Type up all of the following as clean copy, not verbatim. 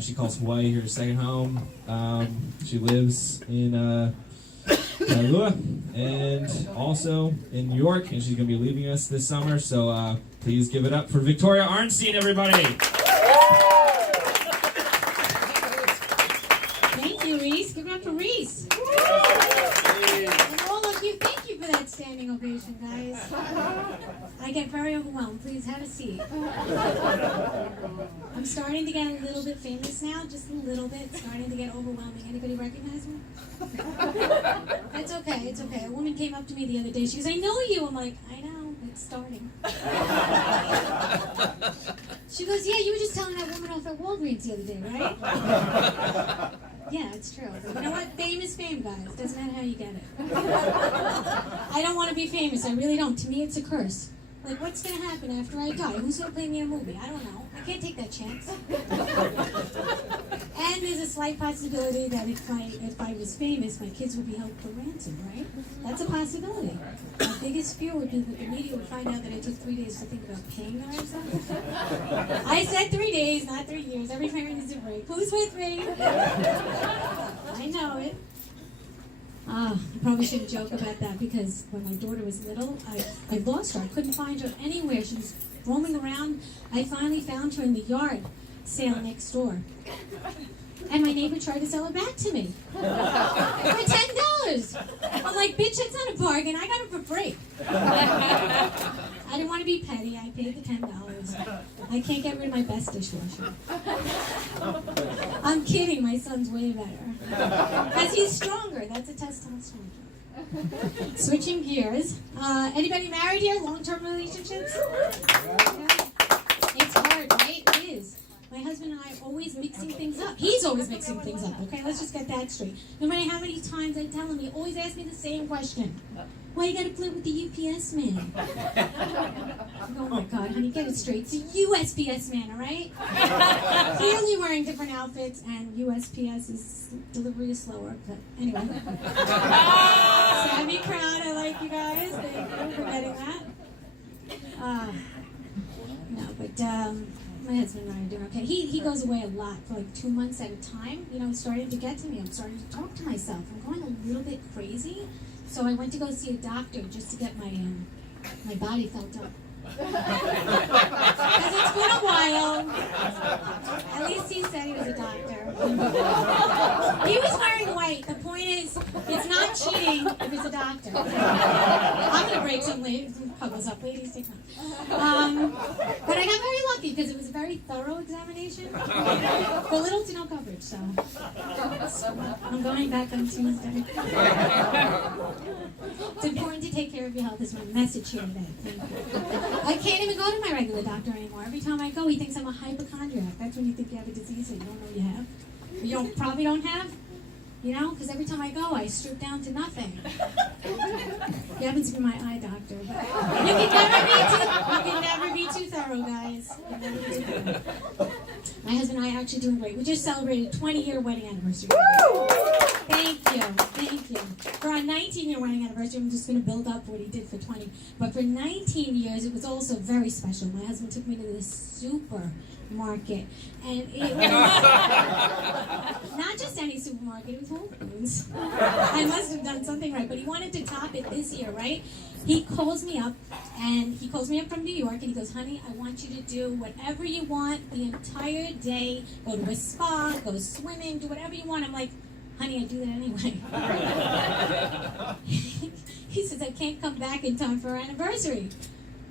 She calls Hawaii her second home. She lives in kailua and also in New York, and she's going to be leaving us this summer. So please give it up for Victoria Arnstein, everybody. Thank you, Reese. Give it up for Reese. And all of you, thank you for that standing ovation, guys. I get very overwhelmed. Please have a seat. I'm starting to get a little bit famous now, just a little bit. Starting to get overwhelming. Anybody recognize me? It's okay, it's okay. A woman came up to me the other day. She goes, "I know you." I'm like, "I know, it's starting." She goes, "Yeah, you were just telling that woman off at Walgreens the other day, right?" Yeah, it's true. But you know what? Fame is fame, guys. Doesn't matter how you get it. I don't want to be famous. I really don't. To me, it's a curse. Like, what's going to happen after I die? Who's going to play me in a movie? I don't know. I can't take that chance. And there's a slight possibility that if I was famous, my kids would be held for ransom, right? That's a possibility. My biggest fear would be that the media would find out that I took 3 days to think about paying the ransom. I said 3 days, not 3 years. Every parent needs a break. Who's with me? I know it. I probably shouldn't joke about that because when my daughter was little, I lost her. I couldn't find her anywhere. She was roaming around. I finally found her in the yard sale next door. And my neighbor tried to sell her back to me for $10. I'm like, "Bitch, that's not a bargain. I got her for free." I didn't want to be petty. I paid the $10. I can't get rid of my best dishwasher. I'm kidding. My son's way better. Because he's stronger. That's a testosterone drug. Switching gears. Anybody married here? Long-term relationships? Yeah. It's hard, right? It is. My husband and I are always mixing things up. He's always mixing things up, okay? Let's just get that straight. No matter how many times I tell him, he always asks me the same question. "Why you gotta flirt with the UPS man?" I go, "Oh my God, honey, get it straight. It's a USPS man, all right?" Clearly wearing different outfits, and USPS's delivery is slower, but anyway. Sammy Crown, I like you guys. Thank you for getting that. No, but my husband and I are doing okay. He goes away a lot for like 2 months at a time. You know, it's starting to get to me. I'm starting to talk to myself. I'm going a little bit crazy. So I went to go see a doctor just to get my body felt up. Because it's been a while. At least he said he was a doctor. He was wearing white. The point is, it's not cheating if it's a doctor. I'm going to break some couples up. Ladies, take time. But I got very lucky because it was a very thorough examination. For little to no coverage, so I'm going back on Tuesday. It's important to take care of your health is my message here today. Thank you. I can't even go to my regular doctor anymore. Every time I go, he thinks I'm a hypochondriac. That's when you think you have a disease that you don't know you have. You probably don't have, you know, because every time I go, I strip down to nothing. You haven't seen my eye doctor, but you can never be too thorough, guys. You can never be too thorough. My husband and I are actually doing great. We just celebrated a 20-year wedding anniversary. Woo! Thank you. For our 19-year wedding anniversary, I'm just going to build up what he did for 20. But for 19 years, it was also very special. My husband took me to this supermarket, and it was not just any supermarket, it was Whole Foods. I must have done something right, but he wanted to top it this year, right? He calls me up from New York, and he goes, "Honey, I want you to do whatever you want the entire day. Go to a spa, go swimming, do whatever you want." I'm like, "Honey, I do that anyway." He says, "I can't come back in time for our anniversary."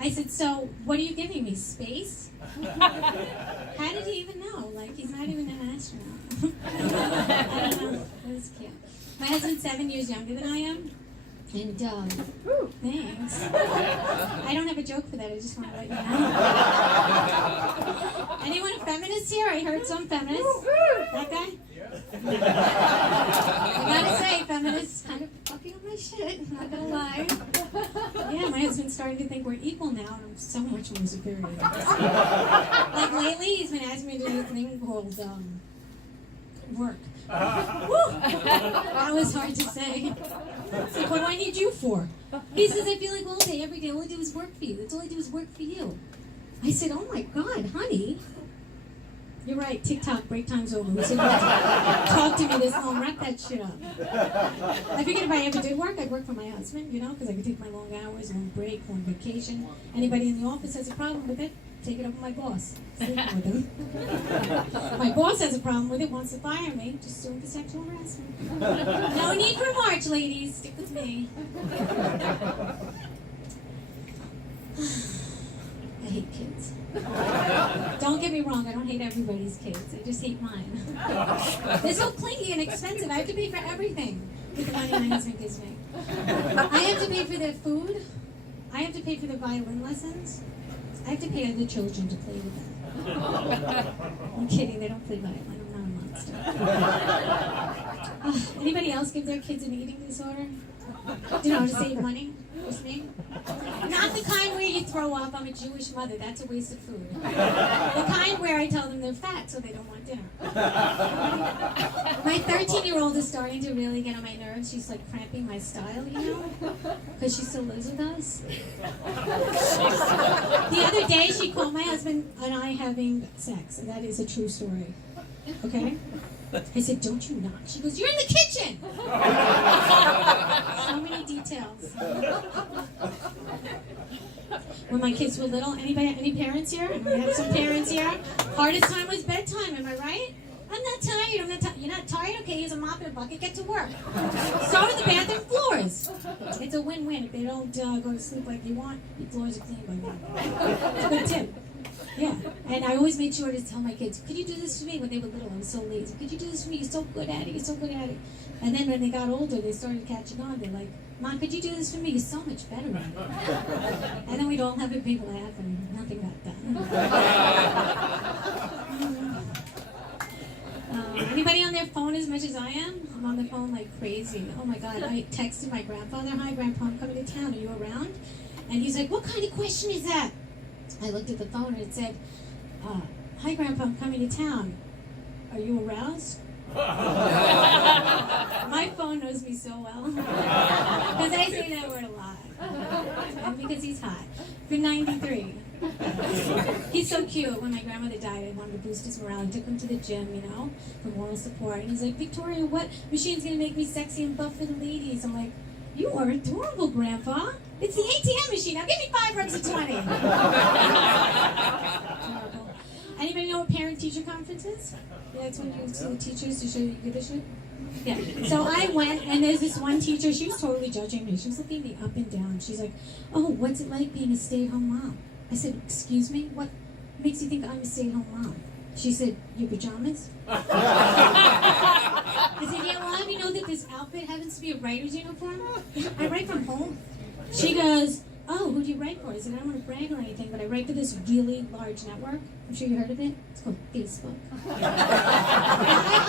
I said, "So, what are you giving me, space?" How did he even know? Like, he's not even an astronaut. I don't know. It was cute. My husband's 7 years younger than I am. And, thanks. I don't have a joke for that. I just want to let you know. Anyone a feminist here? I heard some feminists. That guy? I gotta say, feminists kind of fucking up my shit. I'm not gonna lie. Yeah, my husband's starting to think we're equal now, and I'm so much more superior. Like lately, he's been asking me to do a thing called work. That was hard to say. It's like, "What do I need you for?" He says, "I feel like all day, every day, all I do is work for you. That's all I do is work for you." I said, "Oh my God, honey, You're right, TikTok, break time's over. We said talk to me this long, wrap that shit up. I figured if I ever did work, I'd work for my husband, you know, because I could take my long hours, long break, long vacation. Anybody in the office has a problem with it, take it up with my boss. Sleep with him. My boss has a problem with it, wants to fire me, just sue him for sexual harassment. No need for March, ladies. Stick with me. I hate kids. Don't get me wrong, I don't hate everybody's kids. I just hate mine. They're so clingy and expensive. I have to pay for everything with the money my husband gives me. I have to pay for their food. I have to pay for their violin lessons. I have to pay other children to play with them. I'm kidding, they don't play violin. I'm not a monster. Anybody else give their kids an eating disorder? You know, to save money? Just me? Not the kind where you throw up, I'm a Jewish mother, that's a waste of food. The kind where I tell them they're fat so they don't want dinner. My 13-year-old is starting to really get on my nerves. She's like cramping my style, you know? Because she still lives with us. The other day she called my husband and I having sex, and that is a true story. Okay? I said, don't you knock? She goes, you're in the kitchen! So many details. When my kids were little, any parents here? We have some parents here. Hardest time was bedtime, am I right? I'm not tired, You're not tired? Okay, here's a mop and a bucket, get to work. Start with the bathroom floors. It's a win-win. If they don't go to sleep like they want, the floors are clean by then. It's a good tip. Yeah, and I always made sure to tell my kids, could you do this for me? When they were little, I was so lazy. Could you do this for me? You're so good at it. You're so good at it. And then when they got older, they started catching on. They're like, Mom, could you do this for me? You're so much better at it. And then we'd all have a big laugh and nothing got done. Anybody on their phone as much as I am? I'm on the phone like crazy. Oh my God, I texted my grandfather, hi Grandpa, I'm coming to town. Are you around? And he's like, what kind of question is that? I looked at the phone and it said, hi Grandpa, I'm coming to town. Are you aroused? My phone knows me so well. Because I say that word a lot. And because he's hot. For 93. He's so cute. When my grandmother died, I wanted to boost his morale. I took him to the gym, you know, for moral support. And he's like, Victoria, what machine's going to make me sexy and buff for the ladies? I'm like, you are adorable, Grandpa. It's the ATM machine. Now give me 5 reps of 20. Anybody know what parent-teacher conference is? Yeah, it's when you see the teachers to show you good at shit. Yeah. So I went, and there's this one teacher. She was totally judging me. She was looking me up and down. She's like, oh, what's it like being a stay-at-home mom? I said, excuse me? What makes you think I'm a stay-at-home mom? She said, your pajamas? I said, yeah, well, you know that this outfit happens to be a writer's uniform? I write from home. She goes, oh, who do you write for? I said, I don't want to brag or anything, but I write for this really large network. I'm sure you heard of it. It's called Facebook. I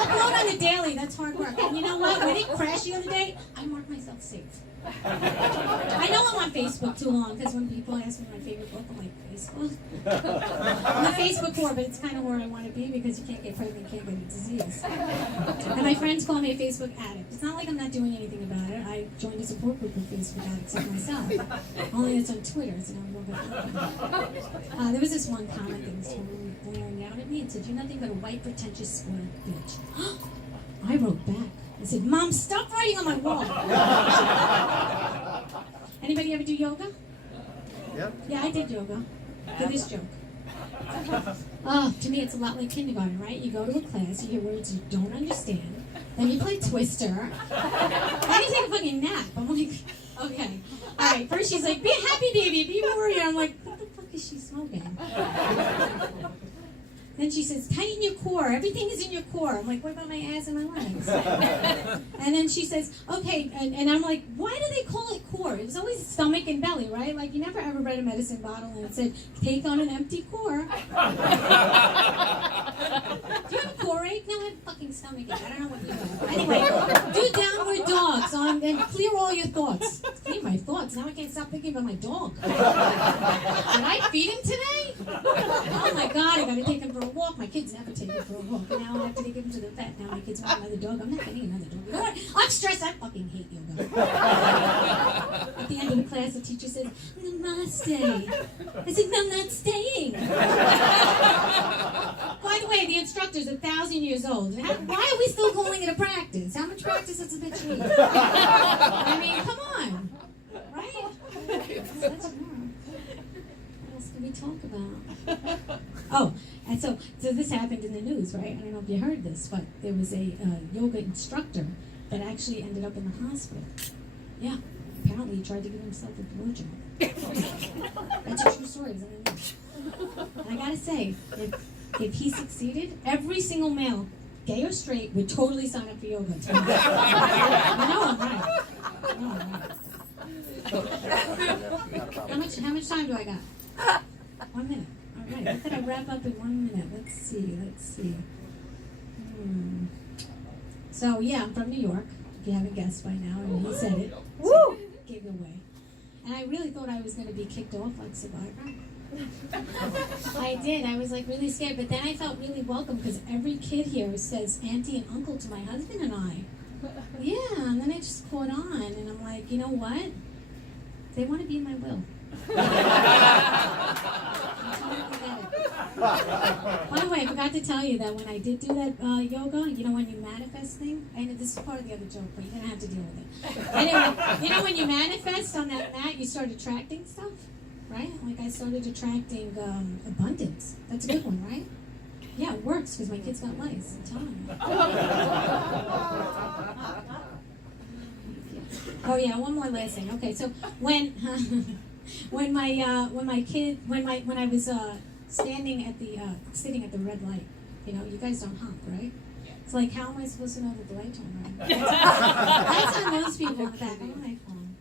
upload on the daily. That's hard work. And you know what? When it crashed the other day, I marked myself safe. I know I'm on Facebook too long, because when people ask me my favorite book, I'm like, Facebook? I'm a Facebook whore, but it's kind of where I want to be, because you can't get pregnant, you can't get a disease. And my friends call me a Facebook addict. It's not like I'm not doing anything about it. I joined a support group of Facebook addicts like myself. Only it's on Twitter, so now I'm going back. There was this one comment that was totally blaring out at me. It said, you're nothing but a white, pretentious, spoiled bitch. I wrote back. I said, Mom, stop writing on my wall. Anybody ever do yoga? Yep. Yeah, I did yoga. For this joke. To me, it's a lot like kindergarten, right? You go to a class, you hear words you don't understand, then you play Twister, then you take a fucking nap. I'm like, okay. All right, first she's like, be a happy baby, be a warrior. I'm like, what the fuck is she smoking? Then she says, tighten your core. Everything is in your core. I'm like, what about my ass and my legs? And then she says, okay, and I'm like, why do they call it core? It was always stomach and belly, right? Like, you never ever read a medicine bottle and it said, take on an empty core. Do you have a core ache? No, I have a fucking stomach ache. I don't know what you have. Anyway, do downward dog, and clear all your thoughts. Clear my thoughts. Now I can't stop thinking about my dog. Did I feed him today? Oh my God, I gotta take him for a walk. My kids never take him for a walk. And now I have to take him to the vet. Now my kids want another dog. I'm not getting another dog. You know what? I'm stressed. I fucking hate yoga. At the end of the class, the teacher says, Namaste. I said, no, I'm not staying. By the way, the instructor's 1,000 years old. Why are we still calling it a practice? How much practice does a bitch need? I mean, come on. Right? That's wrong. What else can we talk about? Oh, and so this happened in the news, right? I don't know if you heard this, but there was a yoga instructor that actually ended up in the hospital. Yeah, apparently he tried to give himself a blowjob. That's a true story, isn't it? And I gotta say, if he succeeded, every single male, gay or straight, would totally sign up for yoga. I know I'm right. I know I'm right. How much time do I got? 1 minute. All right. What could I wrap up in 1 minute? Let's see. So yeah, I'm from New York. If you haven't guessed by now, and he said it. So gave it away. And I really thought I was going to be kicked off like Survivor. I did. I was like really scared, but then I felt really welcome because every kid here says auntie and uncle to my husband and I. Yeah, and then I just caught on, and I'm like, you know what? They want to be in my will. By the way, I forgot to tell you that when I did do that yoga, you know when you manifest thing? I know this is part of the other joke, but you're going to have to deal with it. Anyway, you know when you manifest on that mat, you start attracting stuff, right? Like I started attracting abundance. That's a good one, right? Yeah, it works because my kids got lice. I'm telling you. Oh yeah, one more last thing. Okay, so when I was standing at the sitting at the red light, you know, you guys don't honk, right? It's like, how am I supposed to know that the light turned red? That's on those people in the back of my phone.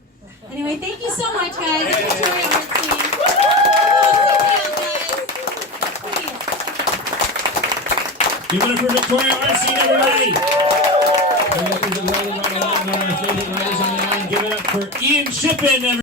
Anyway, thank you so much, guys. It's Victoria Art Scene. Give it up for Victoria Art Scene, everybody. Give it up for Ian Shippen, everybody.